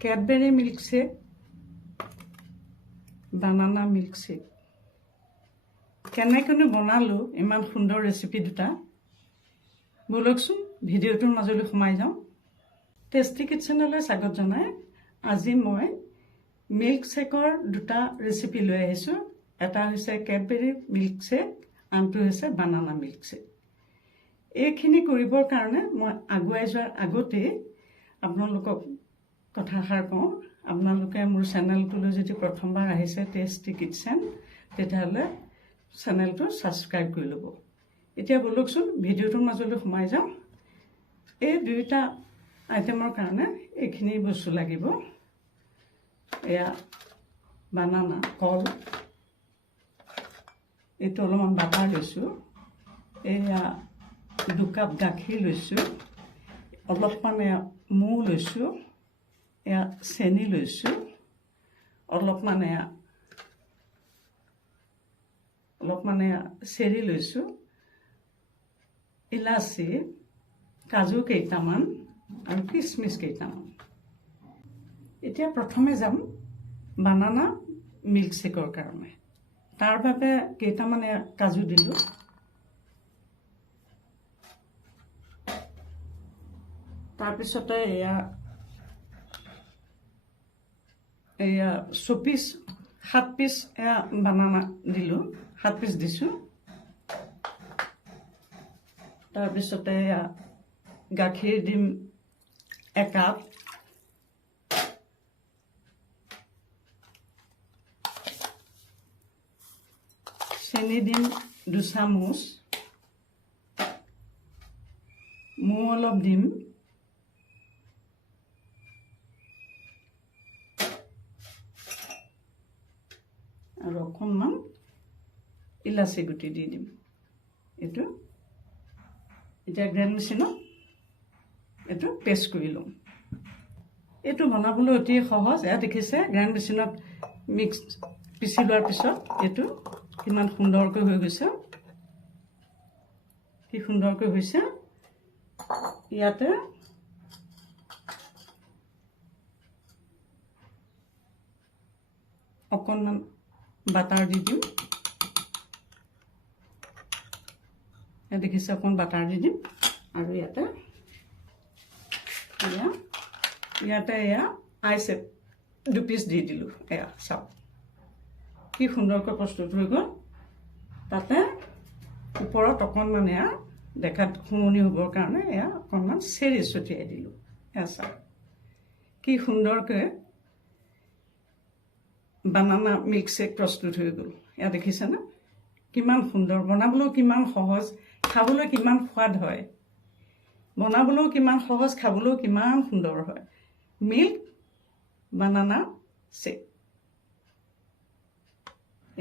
Cadbury milkshake, banana milkshake. কেনেকৈ বনালো ইমান সুন্দৰ ৰেচিপি দুটা বলকচোন ভিডিওটোৰ মাজলৈ সোমাই যাওঁ টেষ্টি কিচেনলৈ স্বাগত জনাই আজি মই মিল্কশ্বেকৰ দুটা ৰেচিপি লৈ আহিছো এটা হৈছে ক্যাডবেৰী মিল্কশ্বেক আনটো হৈছে বানানা মিল্কশ্বেক এইখিনি কৰিবৰ কাৰণে মই আগুৱাই যোৱাৰ আগতে আপোনালোকক কথাষাৰ কওঁ আপোনালোকে মোৰ চেনেলটোলৈ যদি প্ৰথমবাৰ আহিছে টেষ্টি কিচেন তেতিয়াহ'লে চেনেলটো সাবস্ক্ৰাইব কৰি ল'ব এতিয়া বলকচোন ভিডিওটোৰ মাজলৈ সোমাই যাওঁ এই দুইটা আইটেমৰ কাৰণে এইখিনি বস্তু লাগিব এয়া বানানা কল এইটো অলপমান বাটাৰ লৈছোঁ এয়া 2 কাপ গাখীৰ লৈছোঁ অলপমান মৌ লৈছোঁ এয়া চেনি লৈছোঁ অলপমান চেৰি লৈছোঁ ইলাচি কাজু কেইটামান আৰু কিচমিচ কেইটামান এতিয়া প্ৰথমে যাম বানানা মিল্কশ্বেকৰ কাৰণে তাৰ বাবে কেইটামান কাজু দিলোঁ তাৰপিছতে এয়া 7 পিচ বানানা দিলোঁ 7 পিচ দিছোঁ তাৰপিছতে গাখীৰ দিম 1 কাপ চেনি দিম 2 চামুচ মৌ অলপ দিম আৰু অকণমান ইলাচি গুটি দি দিম এইটো এতিয়া গ্ৰাইণ্ড মেচিনত এইটো পেষ্ট কৰি লম এইটো বনাবলৈ অতি সহজ এয়া দেখিছে গ্ৰাইণ্ড মেচিনত মিক্স পিছি লোৱাৰ পিছত এইটো কিমান সুন্দৰকৈ হৈ গৈছে কি সুন্দৰকৈ হৈছে ইয়াতে অকণমান বাটাৰ দি দিম দেখিছে অকণ বাটাৰ দি দিম আৰু ইয়াতে আইচ 2 পিচ দি দিলোঁ চাওক কি সুন্দৰকৈ প্ৰস্তুত হৈ গ'ল তাতে ওপৰত অকণমান দেখাত শুৱনি হ'বৰ কাৰণে অকণমান চেৰি ছটিয়াই দিলোঁ চাওক কি সুন্দৰকৈ বানানা মিল্কশ্বেক প্ৰস্তুত হৈ গ'ল দেখিছেনে কিমান সুন্দৰ বনাবলৈও কিমান সহজ খাবলৈ কিমান সোৱাদ হয় বনাবলৈও কিমান সহজ খাবলৈও কিমান সুন্দৰ হয় মিল্ক বানানা শ্বেক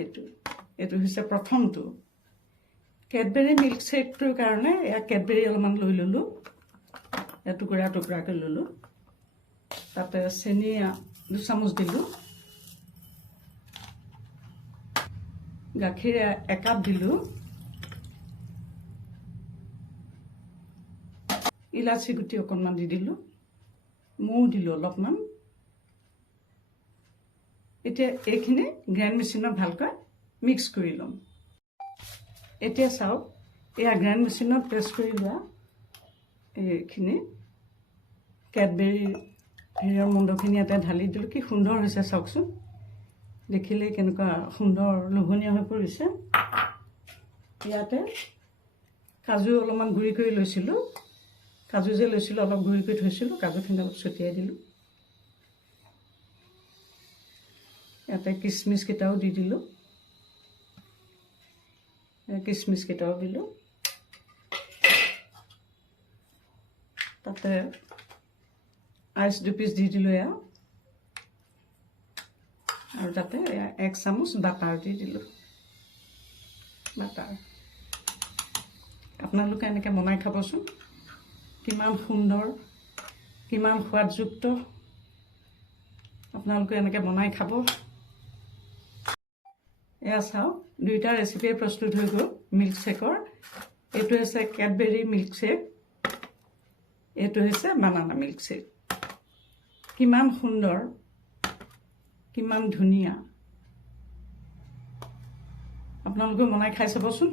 এইটো হৈছে প্ৰথমটো ক্যাডবেৰী মিল্কশ্বেকটোৰ কাৰণে ক্যাডবেৰী অলপমান লৈ ল'লোঁ টুকুৰা টুকুৰাকৈ ল'লোঁ তাতে চেনি 2 চামুচ দিলোঁ গাখীৰ 1 কাপ দিলোঁ ইলাচি গুটি অকণমান দি দিলোঁ মৌ দিলোঁ অলপমান এতিয়া এইখিনি গ্ৰাইণ্ড মেচিনত ভালকৈ মিক্স কৰি ল'ম এতিয়া চাওক গ্ৰাইণ্ড মেচিনত পেষ্ট কৰি লোৱা এইখিনি ক্যাডবেৰী মণ্ডখিনি ইয়াতে ঢালি দিলোঁ কি সুন্দৰ হৈছে চাওকচোন দেখিলে কেনেকুৱা সুন্দৰ লোভনীয় হৈ পৰিছে ইয়াতে কাজু অলপমান গুৰি কৰি লৈছিলোঁ কাজু যে লৈছিলোঁ অলপ গুৰি কৰি থৈছিলোঁ কাজুখিনি অলপ ছটিয়াই দিলোঁ ইয়াতে কিচমিচ কেইটাও দি দিলোঁ কিচমিচ কেইটাও দিলোঁ তাতে আইচ 2 পিচ দি দিলোঁ আৰু তাতে 1 চামুচ বাটাৰ দি দিলোঁ বাটাৰ আপোনালোকে এনেকৈ বনাই খাবচোন কিমান সুন্দৰ কিমান সোৱাদযুক্ত আপোনালোকে এনেকৈ বনাই খাব চাওক দুইটা ৰেচিপি প্ৰস্তুত হৈ গ'ল মিল্কশ্বেকৰ এইটো হৈছে ক্যাডবেৰী মিল্কশ্বেক এইটো হৈছে বানানা মিল্কশ্বেক কিমান সুন্দৰ কিমান ধুনীয়া আপোনালোকে বনাই খাই চাবচোন।